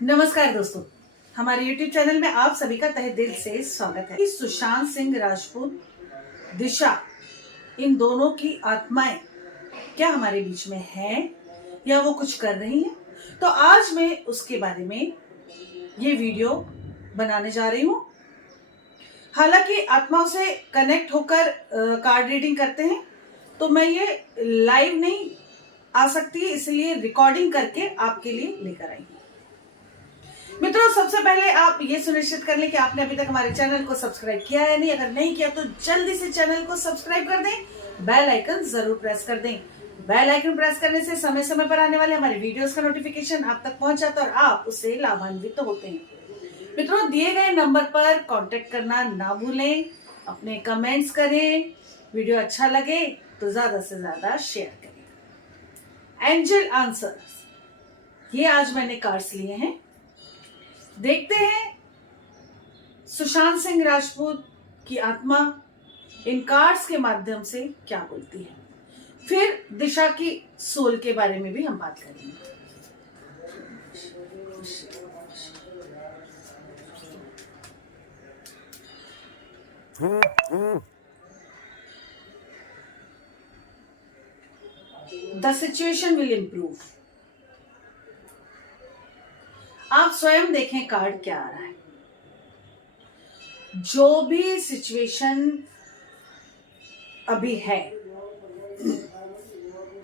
नमस्कार दोस्तों, हमारे YouTube चैनल में आप सभी का तहे दिल से स्वागत है। सुशांत सिंह राजपूत, दिशा, इन दोनों की आत्माएं क्या हमारे बीच में हैं या वो कुछ कर रही हैं? तो आज मैं उसके बारे में ये वीडियो बनाने जा रही हूँ। हालांकि आत्माओं से कनेक्ट होकर कार्ड रीडिंग करते हैं, तो मैं ये लाइव नहीं आ सकती, इसलिए रिकॉर्डिंग करके आपके लिए लेकर आई हूँ। मित्रों, सबसे पहले आप ये सुनिश्चित कर लें कि आपने अभी तक हमारे चैनल को सब्सक्राइब किया है नहीं। अगर नहीं किया तो जल्दी से चैनल को सब्सक्राइब कर दें, बेल आइकन जरूर प्रेस कर दें। बेल आइकन प्रेस करने से समय समय पर आने वाले हमारे वीडियोस का नोटिफिकेशन आप तक पहुंच जाता है और आप उससे लाभान्वित होते हैं। मित्रों, दिए गए नंबर पर कांटेक्ट करना ना भूलें, अपने कमेंट्स करें, वीडियो अच्छा लगे तो ज्यादा से ज्यादा शेयर करें। एंजल आंसर्स, ये आज मैंने कार्ड्स लिए हैं। देखते हैं सुशांत सिंह राजपूत की आत्मा इन कार्ड्स के माध्यम से क्या बोलती है। फिर दिशा की सोल के बारे में भी हम बात करेंगे। The situation will improve. आप स्वयं देखें कार्ड क्या आ रहा है। जो भी सिचुएशन अभी है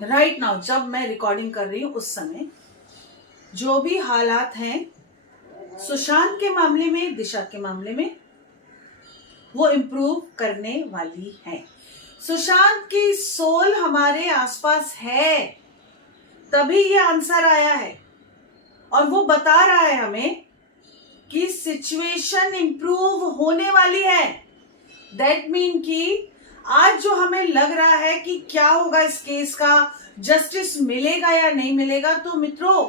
राइट नाउ, जब मैं रिकॉर्डिंग कर रही हूं उस समय जो भी हालात हैं सुशांत के मामले में, दिशा के मामले में, वो इम्प्रूव करने वाली है। सुशांत की सोल हमारे आसपास है, तभी ये आंसर आया है और वो बता रहा है हमें कि सिचुएशन इंप्रूव होने वाली है। दैट मीन कि आज जो हमें लग रहा है कि क्या होगा इस केस का, जस्टिस मिलेगा या नहीं मिलेगा, तो मित्रों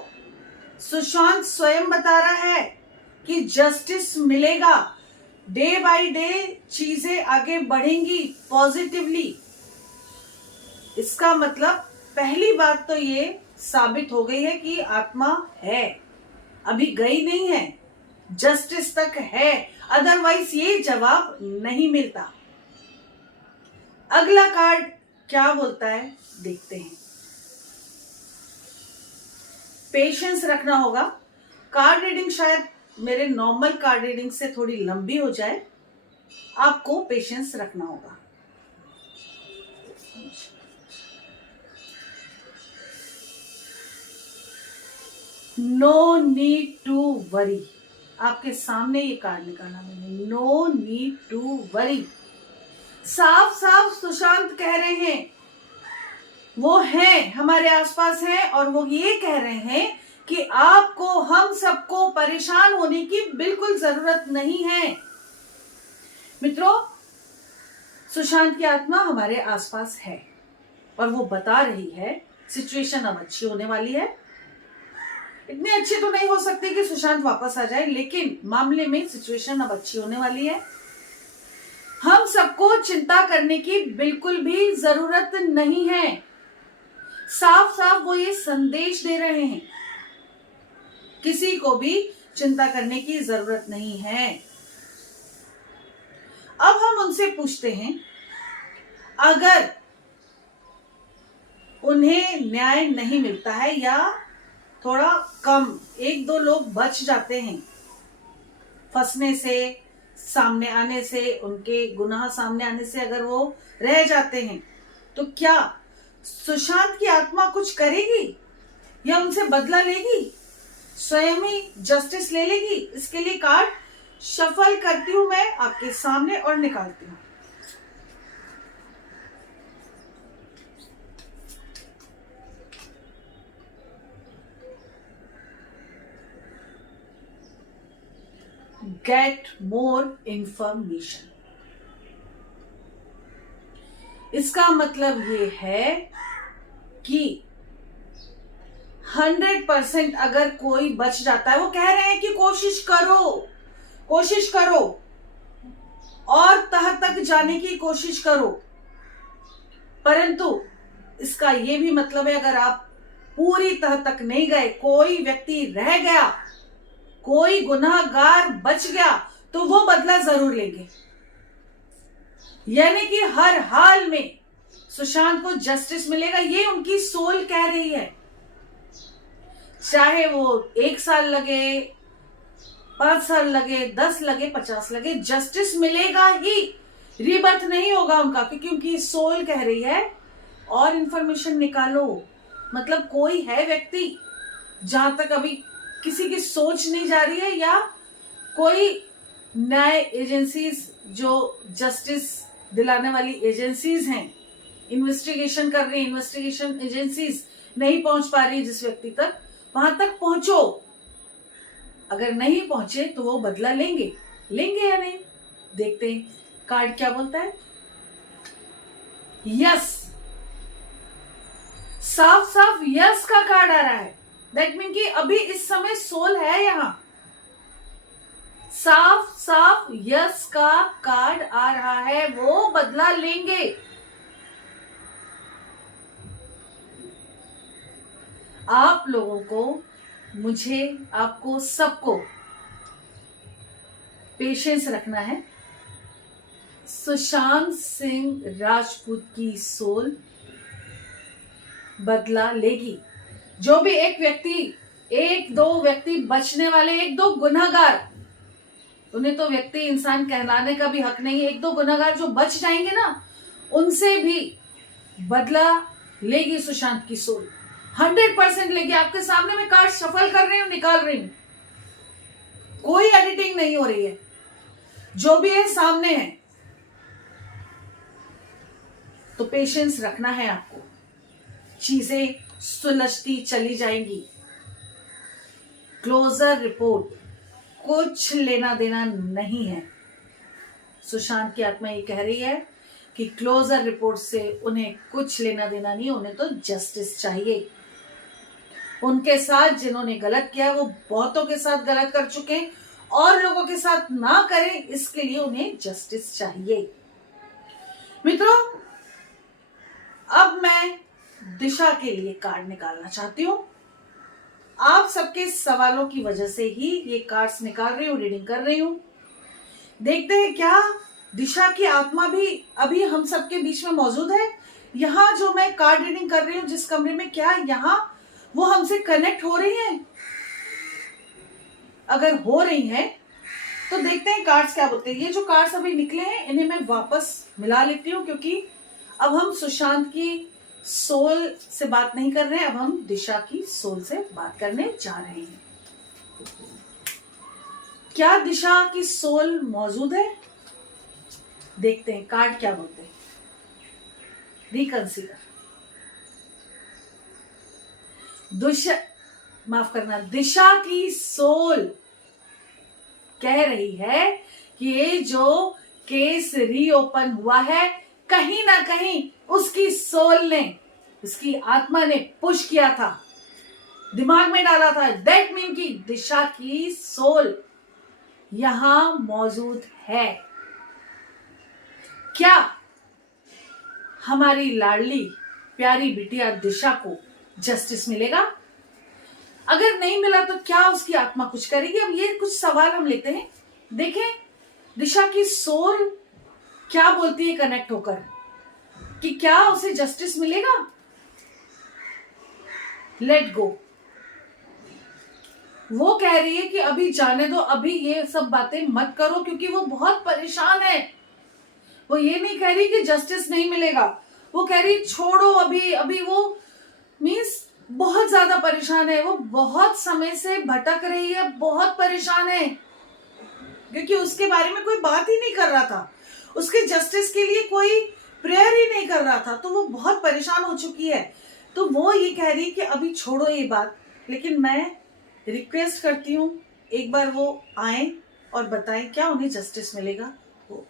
सुशांत स्वयं बता रहा है कि जस्टिस मिलेगा। डे बाय डे चीजें आगे बढ़ेंगी पॉजिटिवली। इसका मतलब पहली बात तो ये साबित हो गई है कि आत्मा है, अभी गई नहीं है, जस्टिस तक है, अदरवाइज ये जवाब नहीं मिलता। अगला कार्ड क्या बोलता है देखते हैं। पेशेंस रखना होगा। कार्ड रीडिंग शायद मेरे नॉर्मल कार्ड रीडिंग से थोड़ी लंबी हो जाए, आपको पेशेंस रखना होगा। No need to worry. आपके सामने ये कार्ड निकाला मैंने, नो नीड टू वरी। साफ साफ सुशांत कह रहे हैं, वो हैं, हमारे आसपास हैं और वो ये कह रहे हैं कि आपको, हम सबको परेशान होने की बिल्कुल जरूरत नहीं है। मित्रों, सुशांत की आत्मा हमारे आसपास है और वो बता रही है सिचुएशन अब अच्छी होने वाली है। इतनी अच्छी तो नहीं हो सकती कि सुशांत वापस आ जाए, लेकिन मामले में सिचुएशन अब अच्छी होने वाली है। हम सबको चिंता करने की बिल्कुल भी जरूरत नहीं है। साफ साफ वो ये संदेश दे रहे हैं, किसी को भी चिंता करने की जरूरत नहीं है। अब हम उनसे पूछते हैं, अगर उन्हें न्याय नहीं मिलता है या थोड़ा कम, एक दो लोग बच जाते हैं फंसने से, सामने आने से, उनके गुनाह सामने आने से अगर वो रह जाते हैं, तो क्या सुशांत की आत्मा कुछ करेगी या उनसे बदला लेगी, स्वयं ही जस्टिस ले लेगी? इसके लिए कार्ड शफल करती हूं मैं आपके सामने और निकालती हूं। Get more information. इसका मतलब ये है कि 100% अगर कोई बच जाता है, वो कह रहे हैं कि कोशिश करो, कोशिश करो और तह तक जाने की कोशिश करो, परंतु इसका ये भी मतलब है अगर आप पूरी तह तक नहीं गए, कोई व्यक्ति रह गया, कोई गुनहगार बच गया तो वो बदला जरूर लेंगे। यानी कि हर हाल में सुशांत को जस्टिस मिलेगा, ये उनकी सोल कह रही है। चाहे वो 1 साल लगे, 5 साल लगे, 10 लगे, 50 लगे, जस्टिस मिलेगा ही। रीबर्थ नहीं होगा उनका, क्योंकि उनकी सोल कह रही है और इंफॉर्मेशन निकालो। मतलब कोई है व्यक्ति जहां तक अभी किसी की सोच नहीं जा रही है, या कोई न्याय एजेंसीज जो जस्टिस दिलाने वाली एजेंसीज हैं, इन्वेस्टिगेशन कर रही, इन्वेस्टिगेशन एजेंसीज नहीं पहुंच पा रही जिस व्यक्ति तक, वहां तक पहुंचो। अगर नहीं पहुंचे तो वो बदला लेंगे, लेंगे या नहीं, देखते हैं कार्ड क्या बोलता है। यस, साफ साफ यस का कार्ड आ रहा है। दैट मीन कि अभी इस समय सोल है यहां। साफ साफ यस का कार्ड आ रहा है, वो बदला लेंगे। आप लोगों को, मुझे, आपको, सबको पेशेंस रखना है। सुशांत सिंह राजपूत की सोल बदला लेगी। जो भी एक व्यक्ति, 1-2 व्यक्ति बचने वाले, 1-2 गुनहगार, उन्हें तो व्यक्ति इंसान कहलाने का भी हक नहीं है, 1-2 गुनहगार जो बच जाएंगे ना, उनसे भी बदला लेगी सुशांत की सोल। 100% लेगी। आपके सामने मैं कार्ड शफल कर रही हूं, निकाल रही हूं, कोई एडिटिंग नहीं हो रही है, जो भी है सामने है। तो पेशेंस रखना है आपको, चीजें सुलझती चली जाएंगी। क्लोजर रिपोर्ट कुछ लेना देना नहीं है। सुशांत की आत्मा ये कह रही है कि क्लोजर रिपोर्ट से उन्हें कुछ लेना देना नहीं, उन्हें तो जस्टिस चाहिए। उनके साथ जिन्होंने गलत किया वो बहुतों के साथ गलत कर चुके हैं, और लोगों के साथ ना करें, इसके लिए उन्हें जस्टिस चाहिए। मित्रों, अब मैं दिशा के लिए कार्ड निकालना चाहती हूं। आप सबके सवालों की वजह से ही ये कार्ड्स निकाल रही हूं, रीडिंग कर रही हूं। देखते हैं क्या दिशा की आत्मा भी अभी हम सबके बीच में मौजूद है। यहां जो मैं कार्ड रीडिंग कर रही हूं जिस कमरे में, क्या यहां वो हमसे कनेक्ट हो रही हैं? अगर हो रही हैं तो देखते हैं कार्ड्स क्या बोलते हैं। ये जो कार्ड्स अभी निकले हैं इन्हें मैं वापस मिला लेती हूँ, क्योंकि अब हम सुशांत की सोल से बात नहीं कर रहे हैं, अब हम दिशा की सोल से बात करने जा रहे हैं। क्या दिशा की सोल मौजूद है? देखते हैं कार्ड क्या बोलते हैं। रिकंसीडर। दिशा की सोल कह रही है कि ये जो केस रीओपन हुआ है, कहीं ना कहीं उसकी सोल ने, उसकी आत्मा ने पुश किया था, दिमाग में डाला था। दैट मीन कि दिशा की सोल यहां मौजूद है। क्या हमारी लाडली प्यारी बिटिया दिशा को जस्टिस मिलेगा? अगर नहीं मिला तो क्या उसकी आत्मा कुछ करेगी? अब ये कुछ सवाल हम लेते हैं। देखें दिशा की सोल क्या बोलती है कनेक्ट होकर, कि क्या उसे जस्टिस मिलेगा? Let go. वो कह रही है कि अभी जाने दो, अभी ये सब बातें मत करो, क्योंकि वो बहुत परेशान है। वो ये नहीं कह रही कि जस्टिस नहीं मिलेगा, वो कह रही छोड़ो अभी। अभी वो मीन्स बहुत ज्यादा परेशान है, वो बहुत समय से भटक रही है, बहुत परेशान है, क्योंकि उसके बारे में कोई बात ही नहीं कर रहा था, उसके जस्टिस के लिए कोई प्रेयर ही नहीं कर रहा था, तो वो बहुत परेशान हो चुकी है। तो वो ये कह रही है कि अभी छोड़ो ये बात, लेकिन मैं रिक्वेस्ट करती हूँ एक बार वो आए और बताएं क्या उन्हें जस्टिस मिलेगा। वो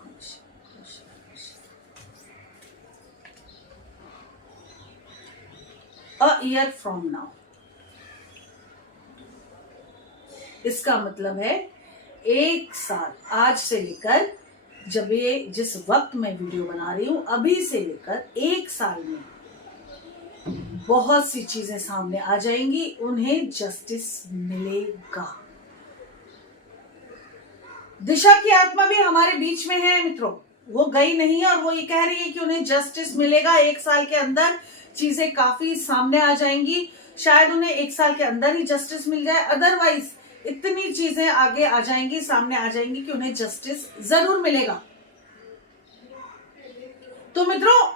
A year from now, इसका मतलब है 1 साल, आज से लेकर, जब ये जिस वक्त मैं वीडियो बना रही हूं, अभी से लेकर 1 साल में बहुत सी चीजें सामने आ जाएंगी, उन्हें जस्टिस मिलेगा। दिशा की आत्मा भी हमारे बीच में है मित्रों, वो गई नहीं है और वो ये कह रही है कि उन्हें जस्टिस मिलेगा। 1 साल के अंदर चीजें काफी सामने आ जाएंगी, शायद उन्हें 1 साल के अंदर ही जस्टिस मिल जाए, अदरवाइज इतनी चीजें आगे आ जाएंगी, सामने आ जाएंगी कि उन्हें जस्टिस जरूर मिलेगा। तो मित्रों,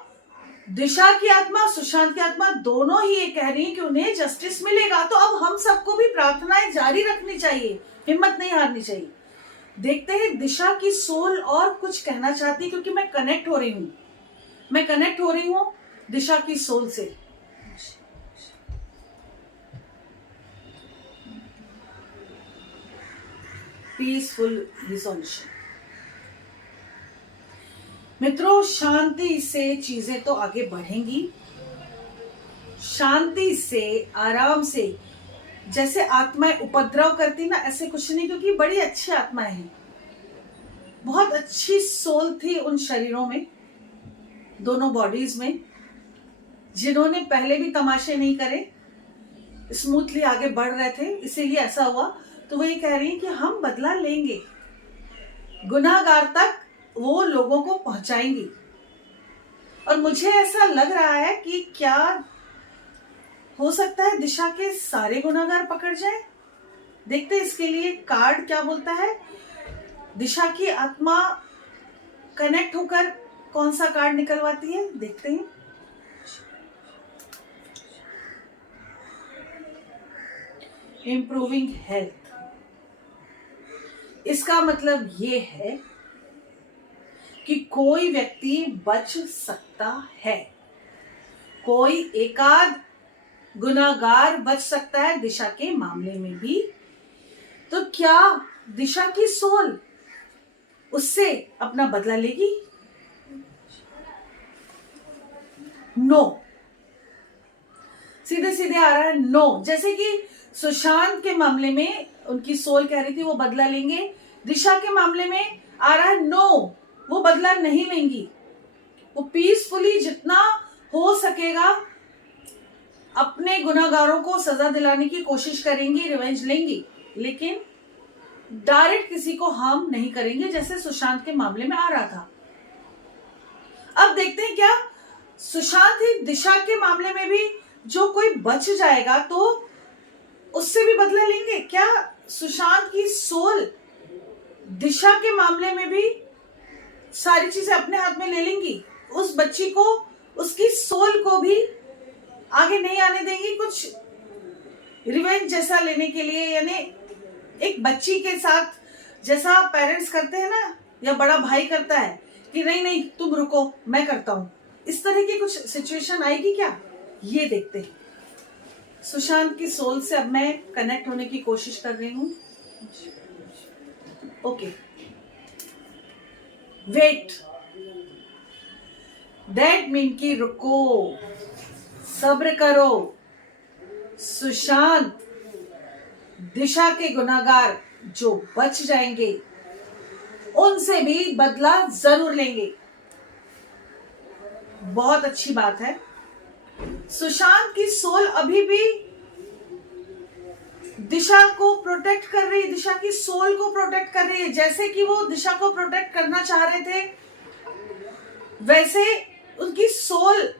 दिशा की आत्मा, सुशांत की आत्मा दोनों ही ये कह रही है कि उन्हें जस्टिस मिलेगा। तो अब हम सबको भी प्रार्थनाएं जारी रखनी चाहिए, हिम्मत नहीं हारनी चाहिए। देखते हैं दिशा की सोल और कुछ कहना चाहती है, क्योंकि मैं कनेक्ट हो रही हूं दिशा की सोल से। Peaceful resolution. मित्रों, शांति से चीजें तो आगे बढ़ेंगी, शांति से, आराम से। जैसे आत्माएं उपद्रव करती ना, ऐसे कुछ नहीं, क्योंकि बड़ी अच्छी आत्माएं हैं, बहुत अच्छी सोल थी उन शरीरों में, दोनों बॉडीज में, जिन्होंने पहले भी तमाशे नहीं करे, स्मूथली आगे बढ़ रहे थे, इसीलिए ऐसा हुआ। तो वो ये कह रही है कि हम बदला लेंगे, गुनाहगार तक वो लोगों को पहुंचाएंगी। और मुझे ऐसा लग रहा है कि क्या हो सकता है दिशा के सारे गुनाहगार पकड़ जाए। देखते हैं इसके लिए कार्ड क्या बोलता है। दिशा की आत्मा कनेक्ट होकर कौन सा कार्ड निकलवाती है, देखते हैं। Improving health. इसका मतलब ये है कि कोई व्यक्ति बच सकता है, कोई एकाध गुनाहगार बच सकता है दिशा के मामले में भी। तो क्या दिशा की सोल उससे अपना बदला लेगी? नो, सीधे सीधे आ रहा है नो। जैसे कि सुशांत के मामले में उनकी सोल कह रही थी वो बदला लेंगे, दिशा के मामले में आ रहा है नो, वो बदला नहीं लेंगी। वो पीसफुली जितना हो सकेगा अपने गुनाहगारों को सजा दिलाने की कोशिश करेंगी, रिवेंज लेंगी, लेकिन डायरेक्ट किसी को हार्म नहीं करेंगे, जैसे सुशांत के मामले में आ रहा था। अब देखते हैं क्या सुशांत ही दिशा के मामले में भी जो कोई बच जाएगा तो उससे भी बदला लेंगे। क्या सुशांत की सोल दिशा के मामले में भी सारी चीजें अपने हाथ में ले लेंगी, उस बच्ची को, उसकी सोल को भी आगे नहीं आने देंगी कुछ रिवेंज जैसा लेने के लिए। यानी एक बच्ची के साथ जैसा पेरेंट्स करते हैं ना, या बड़ा भाई करता है कि नहीं नहीं तुम रुको मैं करता हूं, इस तरह की कुछ सिचुएशन आएगी क्या, ये देखते हैं। सुशांत की सोल से अब मैं कनेक्ट होने की कोशिश कर रही हूं। ओके, वेट, दैट मीन कि रुको, सब्र करो। सुशांत, दिशा के गुनाहगार जो बच जाएंगे उनसे भी बदला जरूर लेंगे। बहुत अच्छी बात है। सुशांत की सोल अभी भी दिशा को प्रोटेक्ट कर रही है, दिशा की सोल को प्रोटेक्ट कर रही है। जैसे कि वो दिशा को प्रोटेक्ट करना चाह रहे थे, वैसे उनकी सोल,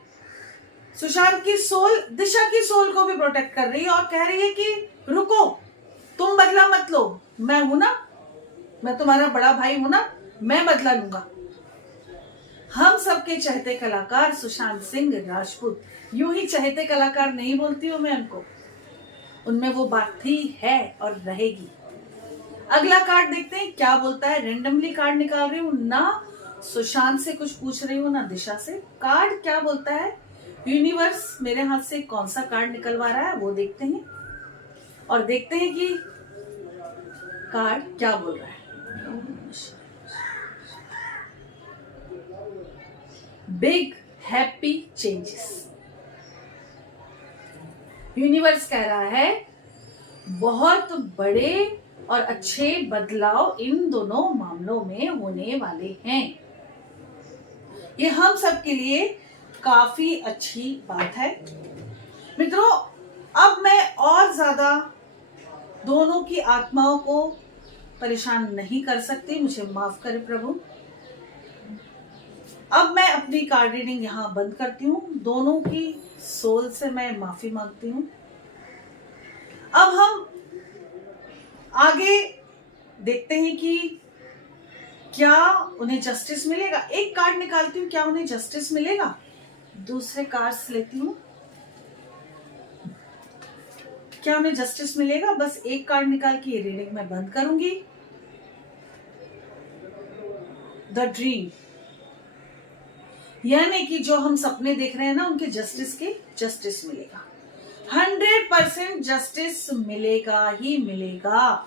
सुशांत की सोल दिशा की सोल को भी प्रोटेक्ट कर रही है और कह रही है कि रुको, तुम बदला मत लो, मैं हूं ना, मैं तुम्हारा बड़ा भाई हूं ना, मैं बदला लूंगा। हम सबके चहेते कलाकार सुशांत सिंह राजपूत, यूं ही चहेते कलाकार नहीं बोलती हूं मैं उनको, उनमें वो बात थी, है और रहेगी। अगला कार्ड देखते हैं क्या बोलता है। रेंडमली कार्ड निकाल रही हूं, ना सुशांत से कुछ पूछ रही हूं ना दिशा से। कार्ड क्या बोलता है, यूनिवर्स मेरे हाथ से कौन सा कार्ड निकलवा रहा है वो देखते हैं, और देखते हैं कि कार्ड क्या बोल रहा है। Big happy changes. यूनिवर्स कह रहा है बहुत बड़े और अच्छे बदलाव इन दोनों मामलों में होने वाले हैं। ये हम सब के लिए काफी अच्छी बात है। मित्रों, अब मैं और ज्यादा दोनों की आत्माओं को परेशान नहीं कर सकती, मुझे माफ करे प्रभु। अब मैं अपनी कार्ड रीडिंग यहाँ बंद करती हूँ। दोनों की सोल से मैं माफी मांगती हूँ। अब हम आगे देखते हैं कि क्या उन्हें जस्टिस मिलेगा। एक कार्ड निकालती हूँ, क्या उन्हें जस्टिस मिलेगा। दूसरे कार्ड्स लेती हूँ, क्या उन्हें जस्टिस मिलेगा। बस एक कार्ड निकाल के ये रीडिंग मैं बंद करूंगी। द ड्रीम, यानी कि जो हम सपने देख रहे हैं ना, उनके जस्टिस मिलेगा। 100% जस्टिस मिलेगा ही मिलेगा।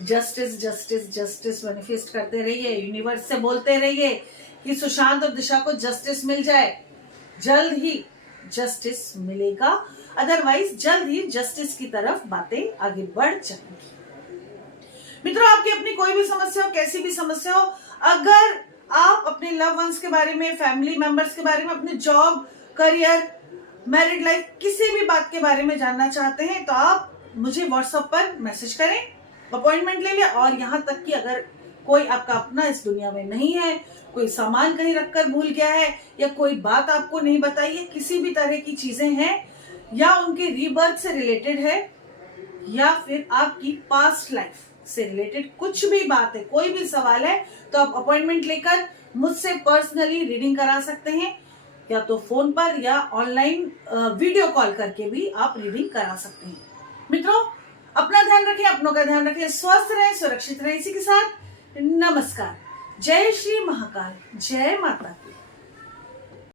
जस्टिस जस्टिस जस्टिस मैनिफेस्ट करते रहिए, यूनिवर्स से बोलते रहिए कि सुशांत और दिशा को जस्टिस मिल जाए। जल्द ही जस्टिस मिलेगा, अदरवाइज जल्द ही जस्टिस की तरफ बातें आगे बढ़ जाएंगी। मित्रों, आपकी अपनी कोई भी समस्या हो, कैसी भी समस्या हो, अगर आप अपने लव वंस के बारे में, फैमिली मेंबर्स के बारे में, अपने जॉब, करियर, मैरिड लाइफ, किसी भी बात के बारे में जानना चाहते हैं तो आप मुझे व्हाट्सएप पर मैसेज करें, अपॉइंटमेंट ले लें। और यहाँ तक कि अगर कोई आपका अपना इस दुनिया में नहीं है, कोई सामान कहीं रखकर भूल गया है, या कोई बात आपको नहीं बताई है, किसी भी तरह की चीजें हैं, या उनके रीबर्थ से रिलेटेड है, या फिर आपकी पास्ट लाइफ से रिलेटेड कुछ भी बात है, कोई भी सवाल है, तो आप अपॉइंटमेंट लेकर मुझसे पर्सनली रीडिंग करा सकते हैं, या तो फोन पर या ऑनलाइन वीडियो कॉल करके भी आप रीडिंग करा सकते हैं। मित्रों, अपना ध्यान रखें, अपनों का ध्यान रखें, स्वस्थ रहें, सुरक्षित रहें। इसी के साथ नमस्कार। जय श्री महाकाल, जय माता।